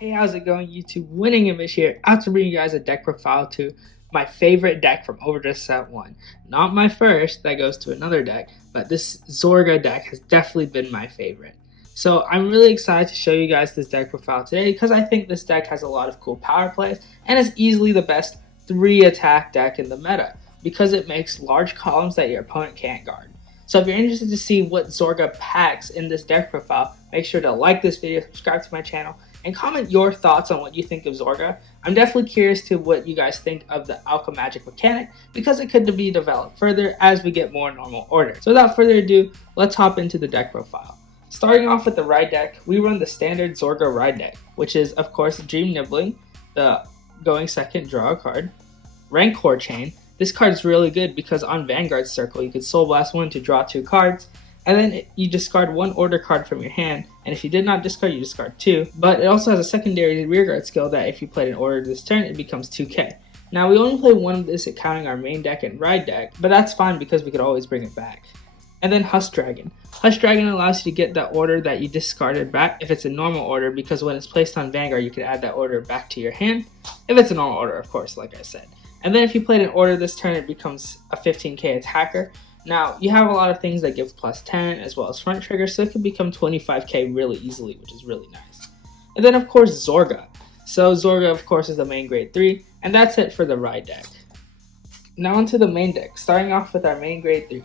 Hey, how's it going, YouTube? Winning Image here, out to bring you guys a deck profile to my favorite deck from Overdress Set 1. Not my first, that goes to another deck, but this Zorga deck has definitely been my favorite. So I'm really excited to show you guys this deck profile today because I think this deck has a lot of cool power plays and is easily the best 3-attack deck in the meta because it makes large columns that your opponent can't guard. So if you're interested to see what Zorga packs in this deck profile, make sure to like this video, subscribe to my channel, and comment your thoughts on what you think of Zorga. I'm definitely curious to what you guys think of the Alchemagic mechanic because it could be developed further as we get more normal order. So without further ado, let's hop into the deck profile. Starting off with the ride deck, we run the standard Zorga ride deck, which is of course Dream Nibbling, the going second draw a card, Rancor Chain. This card is really good because on Vanguard Circle you could Soul Blast 1 to draw 2 cards, and then you discard 1 order card from your hand, and if you did not discard, you discard 2. But it also has a secondary rearguard skill that if you played an order this turn, it becomes 2k. Now we only play one of this accounting our main deck and ride deck, but that's fine because we could always bring it back. And then Husk Dragon. Husk Dragon allows you to get that order that you discarded back if it's a normal order, because when it's placed on Vanguard, you can add that order back to your hand. If it's a normal order, of course, like I said. And then if you played an order this turn, it becomes a 15k attacker. Now, you have a lot of things that give plus 10 as well as front trigger, so it can become 25k really easily, which is really nice. And then, of course, Zorga. So Zorga, of course, is the main grade 3, and that's it for the ride deck. Now onto the main deck, starting off with our main grade 3.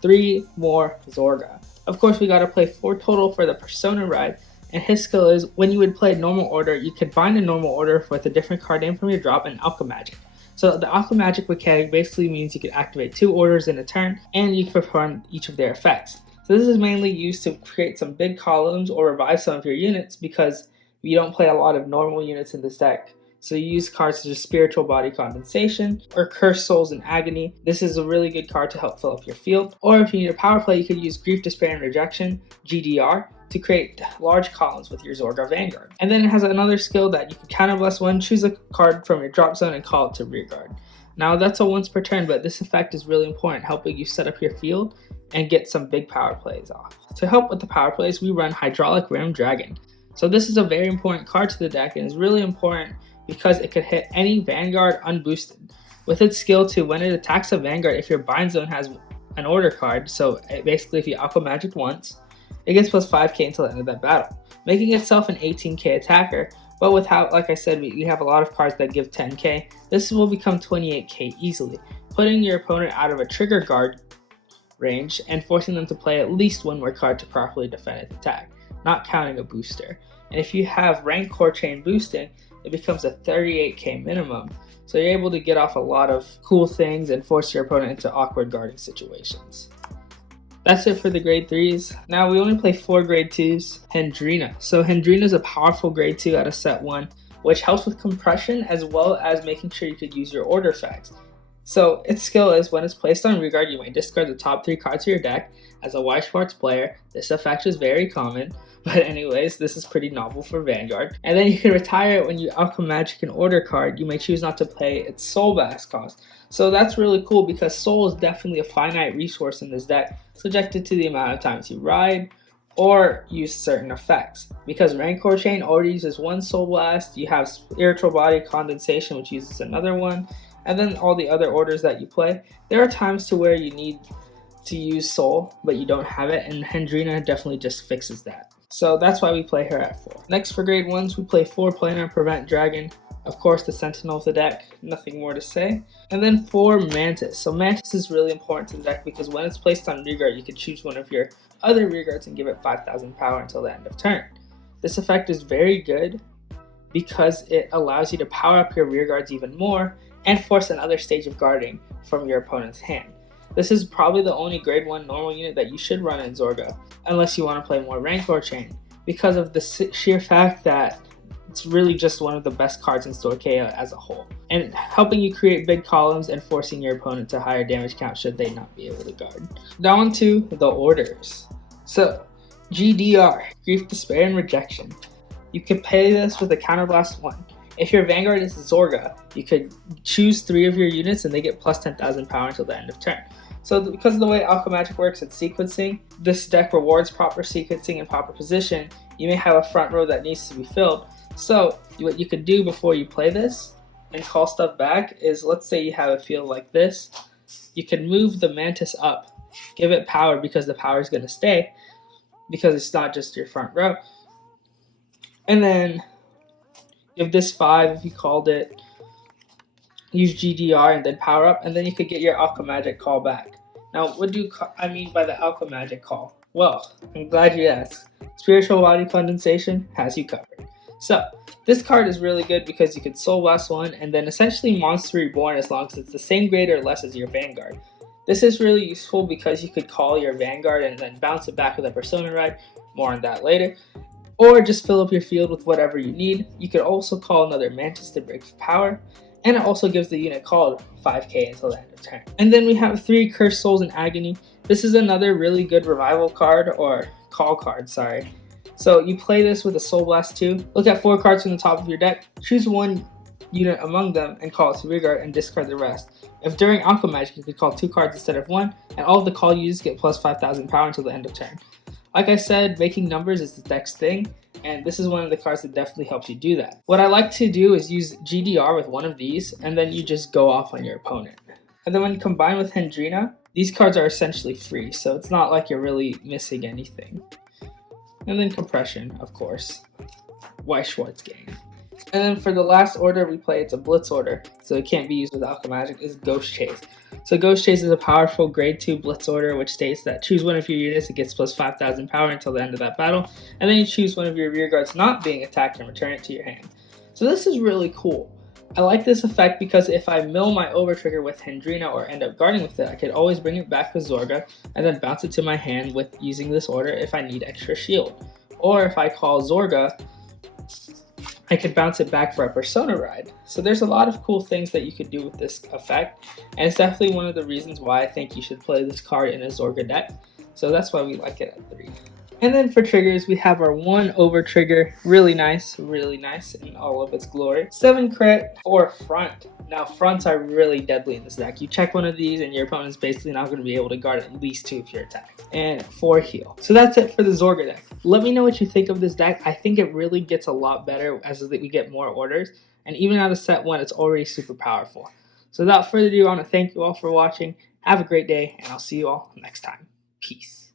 3 more Zorga. Of course, we gotta play 4 total for the Persona ride, and his skill is, when you would play normal order, you could bind a normal order with a different card name from your drop and Alchemagic. So the Alchemagic mechanic basically means you can activate 2 orders in a turn, and you can perform each of their effects. So this is mainly used to create some big columns or revive some of your units because you don't play a lot of normal units in this deck. So you use cards such as Spiritual Body Condensation or Cursed Souls and Agony. This is a really good card to help fill up your field. Or if you need a power play, you could use Grief, Dispair, and Rejection, GDR, to create large columns with your Zorga Vanguard. And then it has another skill that you can counterblast 1, choose a card from your drop zone and call it to rearguard. Now that's a once per turn, but this effect is really important, helping you set up your field and get some big power plays off. To help with the power plays, we run Hyrdrolic Ram Dragon. So this is a very important card to the deck and is really important because it could hit any Vanguard unboosted. With its skill too, when it attacks a Vanguard, if your bind zone has an order card, so basically if you Alchemagic once, it gets plus 5k until the end of that battle, making itself an 18k attacker. But without, like I said, we have a lot of cards that give 10k. This will become 28k easily, putting your opponent out of a trigger guard range and forcing them to play at least 1 more card to properly defend its attack, not counting a booster. And if you have Rancor Chain boosting, it becomes a 38k minimum. So you're able to get off a lot of cool things and force your opponent into awkward guarding situations. That's it for the grade 3s. Now we only play 4 grade 2s. Hendrina. So Hendrina is a powerful grade 2 out of set 1, which helps with compression as well as making sure you could use your order effects. So its skill is, when it's placed on rearguard, you may discard the top 3 cards of your deck. As a White Schwartz player, this effect is very common, but anyways, this is pretty novel for Vanguard. And then you can retire it when you Alchemagic an order card. You may choose not to pay its Soul Blast cost. So that's really cool because Soul is definitely a finite resource in this deck, subjected to the amount of times you ride or use certain effects. Because Rancor Chain already uses 1 Soul Blast, you have Spiritual Body Condensation, which uses another one, and then all the other orders that you play. There are times to where you need to use Soul, but you don't have it, and Hendrina definitely just fixes that. So that's why we play her at 4. Next, for grade 1s, we play 4 Planar Prevent Dragon. Of course, the Sentinel of the deck, nothing more to say. And then 4 Mantis. So Mantis is really important to the deck because when it's placed on rearguard, you can choose one of your other rearguards and give it 5,000 power until the end of turn. This effect is very good because it allows you to power up your rearguards even more and force another stage of guarding from your opponent's hand. This is probably the only grade 1 normal unit that you should run in Zorga, unless you want to play more Rancor Chain, because of the sheer fact that it's really just one of the best cards in Stoicheia as a whole, and helping you create big columns and forcing your opponent to higher damage count should they not be able to guard. Now on to the orders. So, GDR, Grief, Dispair, and Rejection. You can pay this with a Counterblast 1. If your Vanguard is Zorga, you could choose 3 of your units and they get plus 10,000 power until the end of turn. So because of the way Alchemagic works at sequencing, this deck rewards proper sequencing and proper position. You may have a front row that needs to be filled, So what you could do before you play this and call stuff back is, let's say you have a field like this, you can move the Mantis up, give it power because the power is going to stay, because it's not just your front row, and then give this 5 if you called it, use GDR and then power up, and then you could get your Alchemagic call back. Now, what do I mean by the Alchemagic call? Well, I'm glad you asked. Spiritual Body Condensation has you covered. So, this card is really good because you can Soul Blast one and then essentially Monster Reborn as long as it's the same grade or less as your Vanguard. This is really useful because you could call your Vanguard and then bounce it back with a Persona Ride, more on that later, or just fill up your field with whatever you need. You could also call another Mantis to break power, and it also gives the unit called 5k until the end of turn. And then we have 3 Cursed Souls in Agony. This is another really good revival card, or call card, sorry. So you play this with a Soul Blast 2, look at 4 cards from the top of your deck, choose one unit among them and call it to rearguard and discard the rest. If during Alchemagic you could call 2 cards instead of 1, and all of the call used get plus 5,000 power until the end of turn. Like I said, making numbers is the deck's thing, and this is one of the cards that definitely helps you do that. What I like to do is use GDR with one of these, and then you just go off on your opponent. And then when you combine with Hendrina, these cards are essentially free, so it's not like you're really missing anything. And then Compression, of course. White Schwartz gang. And then for the last order we play, it's a Blitz order, so it can't be used with Alchemagic, is Ghost Chase. So Ghost Chase is a powerful grade 2 Blitz order which states that choose one of your units, it gets plus 5,000 power until the end of that battle, and then you choose one of your rear guards not being attacked and return it to your hand. So this is really cool. I like this effect because if I mill my Overtrigger with Hendrina or end up guarding with it, I could always bring it back with Zorga and then bounce it to my hand with using this order if I need extra shield. Or if I call Zorga, I could bounce it back for a Persona Ride. So there's a lot of cool things that you could do with this effect, and it's definitely one of the reasons why I think you should play this card in a Zorga deck. So that's why we like it at 3. And then for triggers, we have our 1 Overtrigger, really nice in all of its glory. 7 crit, 4 front. Now fronts are really deadly in this deck. You check one of these and your opponent's basically not going to be able to guard at least 2 of your attacks. And 4 heal. So that's it for the Zorga deck. Let me know what you think of this deck. I think it really gets a lot better as we get more orders. And even out of set 1, it's already super powerful. So without further ado, I want to thank you all for watching. Have a great day, and I'll see you all next time. Peace.